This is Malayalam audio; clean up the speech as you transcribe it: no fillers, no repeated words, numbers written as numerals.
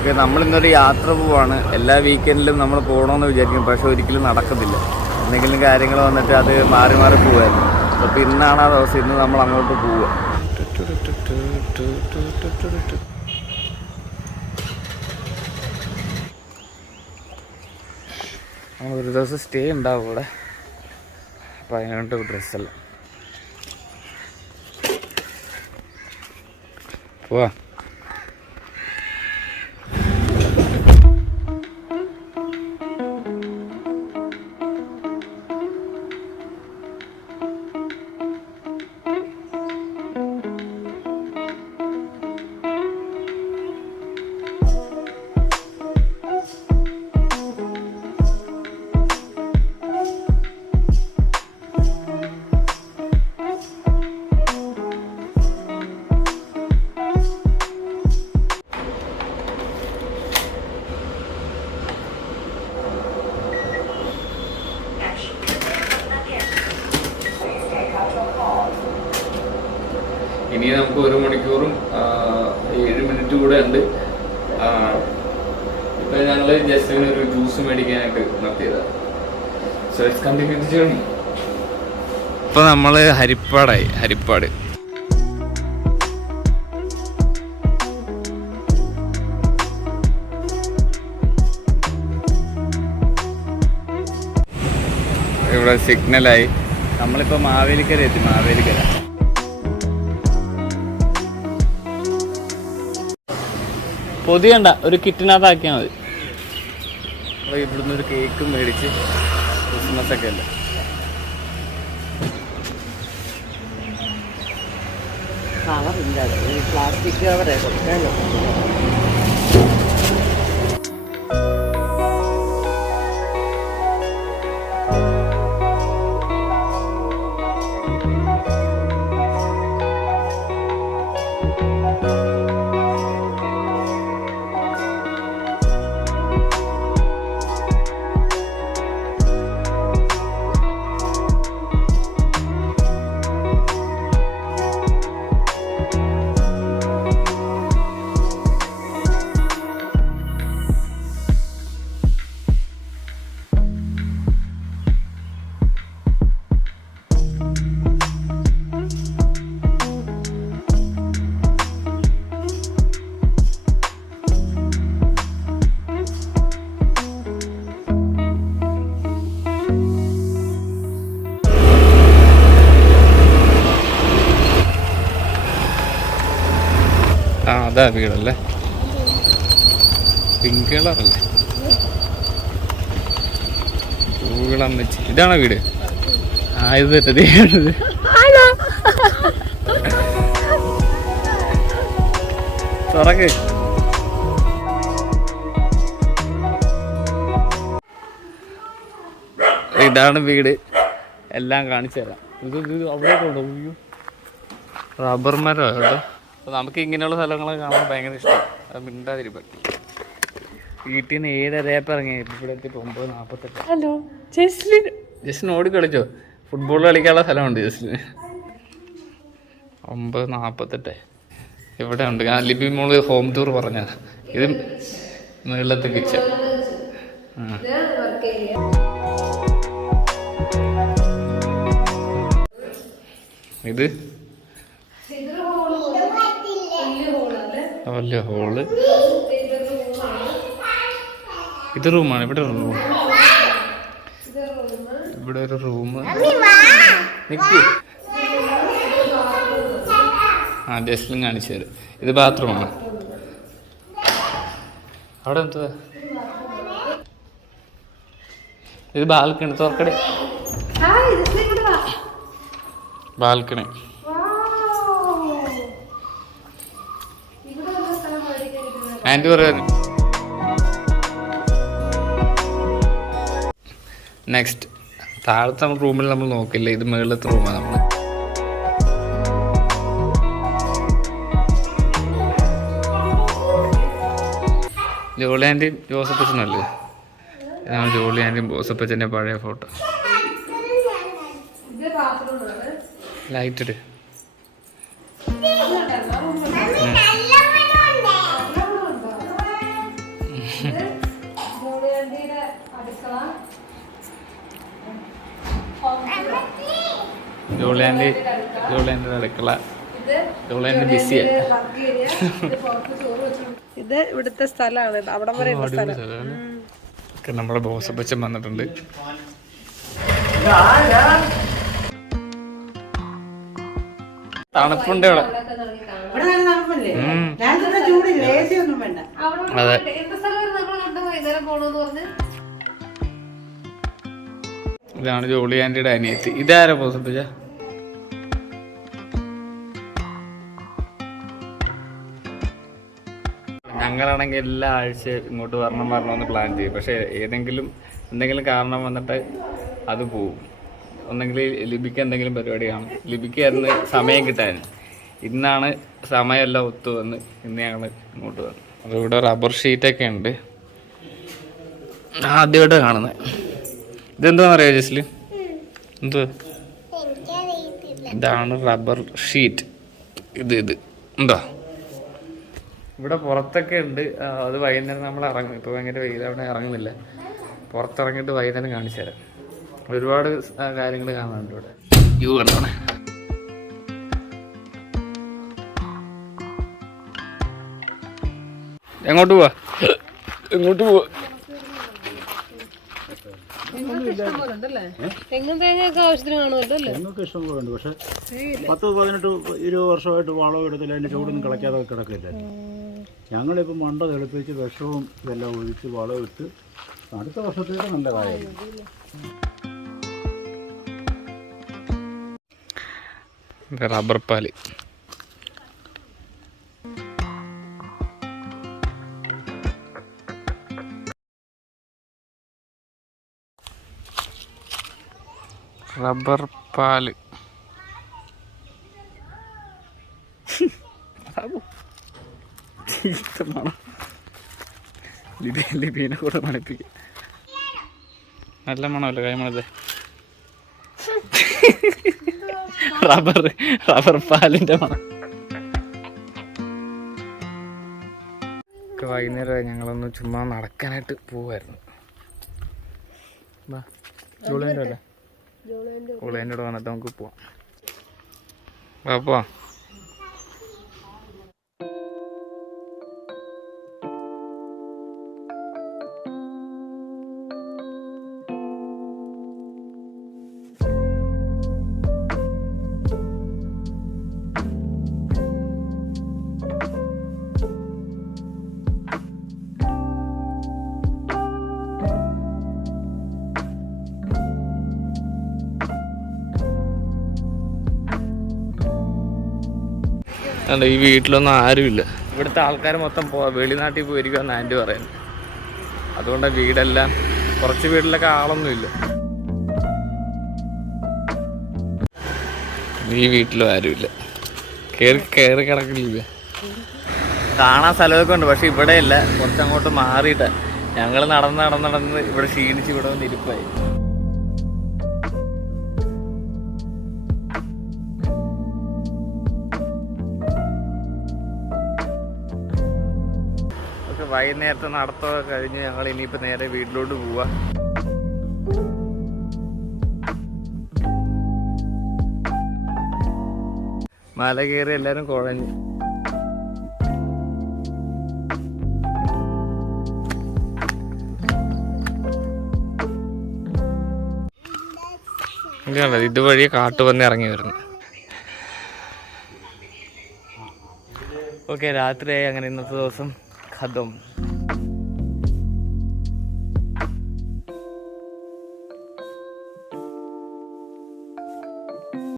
ഓക്കെ, നമ്മളിന്നൊരു യാത്ര പോവാണ്. എല്ലാ വീക്കെൻഡിലും നമ്മൾ പോകണമെന്ന് വിചാരിക്കും, പക്ഷെ ഒരിക്കലും നടക്കത്തില്ല. എന്തെങ്കിലും കാര്യങ്ങൾ വന്നിട്ട് അത് മാറി മാറി പോവായിരുന്നു. അപ്പോൾ ഇന്നാണ് ആ ദിവസം. ഇന്ന് നമ്മൾ അങ്ങോട്ട് പോവുക. ഒരു ദിവസം സ്റ്റേ ഉണ്ടാവും ഇവിടെ. അപ്പോൾ അതിനായിട്ട് ഡ്രസ്സല്ല പോവാ. ഇനി നമുക്ക് 1 മണിക്കൂറും 7 മിനിറ്റ് കൂടെ ഉണ്ട്. ഇപ്പൊ ഞങ്ങള് ജസ്റ്റ് ഒരു ജ്യൂസ് മേടിക്കാനായിട്ട് നിർത്തിയതാണ്. So it's continue the journey. ഇപ്പൊ നമ്മള് ഹരിപ്പാട്. ഇവിടെ സിഗ്നലായി. നമ്മളിപ്പോ മാവേലിക്കര എത്തി. പൊതിയണ്ട, ഒരു കിറ്റിനകത്താക്കിയാൽ മതി. അപ്പോൾ ഇവിടുന്ന് ഒരു കേക്കും മേടിച്ച്, ക്രിസ്മസ് ഒക്കെ അല്ലേ. പ്ലാസ്റ്റിക് കവറേ കൊടുക്കാനോ. അതാ വീടല്ലേ, പിങ്ക് കളറല്ലേ, പൂവിളമ്മച്ചി. ഇതാണോ വീട്? ഇത് തെറ്റത്. തുറക്ക്. ഇതാണ് വീട്. എല്ലാം കാണിച്ചു തരാം. ഇത് അവിടെ കൊണ്ടുപോകും. റബ്ബർ മരം കേട്ടോ. അപ്പോൾ നമുക്ക് ഇങ്ങനെയുള്ള സ്ഥലങ്ങളൊക്കെ കാണാൻ ഭയങ്കര ഇഷ്ടം. അത് മിണ്ടാതിരിപ്പം. വീട്ടിൽ നിന്ന് 7:30 ഇറങ്ങി. ഇവിടെ എത്തിയിട്ട് 9:48. ഹലോ ജസ്റ്റിന് ഓടി കളിച്ചോ? ഫുട്ബോൾ കളിക്കാനുള്ള സ്ഥലമുണ്ട് ജസ്റ്റിന്. 9:48. ഇവിടെ ഉണ്ട്. ഞാൻ ലിബി മോള് ഹോം ടൂർ പറഞ്ഞ. ഇത് മുകളിലത്തെ കിച്ചൺ. ഇത് വലിയ ഹോള്. ഇത് റൂമാണ്. ഇവിടെ ഒരു റൂം. ഇവിടെ ഒരു റൂം. ജസ്റ്റിലും കാണിച്ചു തരും. ഇത് ബാത്റൂമാണ്. അവിടെ എന്താ? ഇത് ബാൽക്കണി. തുറക്കടേ. ബാൽക്കണി. ആൻറ്റി പറയാൻ. നെക്സ്റ്റ് താഴത്തെ റൂമിൽ നമ്മൾ നോക്കില്ല. ഇത് മുകളിലത്തെ റൂമാണ്. നമ്മൾ ജോളി ആൻറ്റിയും ജോസഫച്ചനല്ലേ? ഇതാണ് ജോളി ആൻറ്റിയും ജോസഫച്ചൻ്റെ പഴയ ഫോട്ടോ. ലൈറ്റ് ഇട്. ജോളിയാൻ്റെ അടുക്കള. ജോളിയാൻ്റെ ബിസിയാണ്. ഇത് ഇവിടുത്തെ സ്ഥലമാണ്. അവിടെ വരെ നമ്മുടെ ബോസപ്പച്ചൻ വന്നിട്ടുണ്ട്. തണുപ്പുണ്ട് ഇവിടെ. അതെ, ഇതാണ് ജോളിയാൻ്റെ അനിയത്തി. ഇതാരാ ബോസപ്പച്ച? ഞങ്ങളാണെങ്കിൽ എല്ലാ ആഴ്ചയും ഇങ്ങോട്ട് വരണമെന്ന് പ്ലാൻ ചെയ്യും. പക്ഷേ എന്തെങ്കിലും കാരണം വന്നിട്ട് അത് പോവും. ഒന്നെങ്കിൽ ലിബിക്ക് എന്തെങ്കിലും പരിപാടി കാണും. ലിബിക്കായിരുന്നു സമയം കിട്ടാൻ. ഇന്നാണ് സമയമെല്ലാം ഒത്തു വന്ന് ഇന്ന് ഞങ്ങൾ ഇങ്ങോട്ട് വന്നു. അപ്പോൾ ഇവിടെ റബ്ബർ ഷീറ്റൊക്കെ ഉണ്ട്. ആദ്യമായിട്ട് കാണുന്നത്. ഇതെന്താണെന്ന് അറിയാം ജസ്ലി? എന്ത്? ഇതാണ് റബ്ബർ ഷീറ്റ്. ഇത് ഉണ്ടോ? ഇവിടെ പുറത്തൊക്കെ ഉണ്ട്. അത് വൈകുന്നേരം നമ്മൾ ഇറങ്ങും. ഇപ്പോൾ ഭയങ്കര വെയിൽ, അവിടെ ഇറങ്ങുന്നില്ല. പുറത്തിറങ്ങിയിട്ട് വൈകുന്നേരം കാണിച്ചു തരാം. ഒരുപാട് കാര്യങ്ങൾ കാണാനുണ്ട് ഇവിടെ. വ്യൂ കണ്ടോണേ. എങ്ങോട്ട് പോവാ? തെങ്ങും തേങ്ങയൊക്കെ ആവശ്യത്തിന് കാണുമല്ലോ അല്ലേ? തെങ്ങൊക്കെ ഇഷ്ടം പോലെ ഉണ്ട്. പക്ഷെ 10-18-20 വർഷമായിട്ട് വളവും എടുത്തില്ല, അതിൻ്റെ ചൂടൊന്നും കളയ്ക്കാതെ കിടക്കില്ല. ഞങ്ങളിപ്പോൾ മണ്ട തെളിപ്പിച്ച് വിഷവും ഇതെല്ലാം ഒഴിച്ച് വളവും ഇട്ട് അടുത്ത വർഷത്തേക്ക് നല്ല കാര്യം. റബ്ബർ പാല്. റബ്ബർ പാല്. ലിബീനെ കൂടെ മണപ്പിക്കുക. നല്ല മണമല്ലേ കൈമണത്? റബ്ബർ പാലിന്റെ മണം. വൈകുന്നേരം ഞങ്ങളൊന്ന് ചുമ്മാ നടക്കാനായിട്ട് പോവായിരുന്നു. ജോളിയൻ്റെ അല്ലേ? ജോളിയൻ്റെ കൂടെ വന്നിട്ട് നമുക്ക് പോവാം. പോവാം. അല്ല, ഈ വീട്ടിലൊന്നും ആരുമില്ല. ഇവിടുത്തെ ആൾക്കാർ മൊത്തം വെളിനാട്ടിൽ പോയിരിക്കുമെന്ന് ആൻറ്റി പറയുന്നു. അതുകൊണ്ടാണ് വീടെല്ലാം, കുറച്ച് വീട്ടിലൊക്കെ ആളൊന്നുമില്ല. ഈ വീട്ടിലും ആരുമില്ല. കയറി കിടക്കില്ല. കാണാൻ സ്ഥലമൊക്കെ ഉണ്ട്, പക്ഷെ ഇവിടെ ഇല്ല. കുറച്ചങ്ങോട്ട് മാറിയിട്ടാണ്. ഞങ്ങൾ നടന്ന് ഇവിടെ ക്ഷീണിച്ച് ഇവിടെ വന്ന് ഇരിപ്പായി. വൈകുന്നേരത്തെ നടത്തമൊക്കെ കഴിഞ്ഞ് ഞങ്ങൾ ഇനിയിപ്പോൾ നേരെ വീട്ടിലോട്ട് പോവാ. മല കയറി എല്ലാവരും കുഴഞ്ഞു. ഇതുവഴി കാട്ടുപന്നി ഇറങ്ങി വരുന്നു. ഓക്കെ, രാത്രിയായി. അങ്ങനെ ഇന്നത്തെ ദിവസം ഖതം.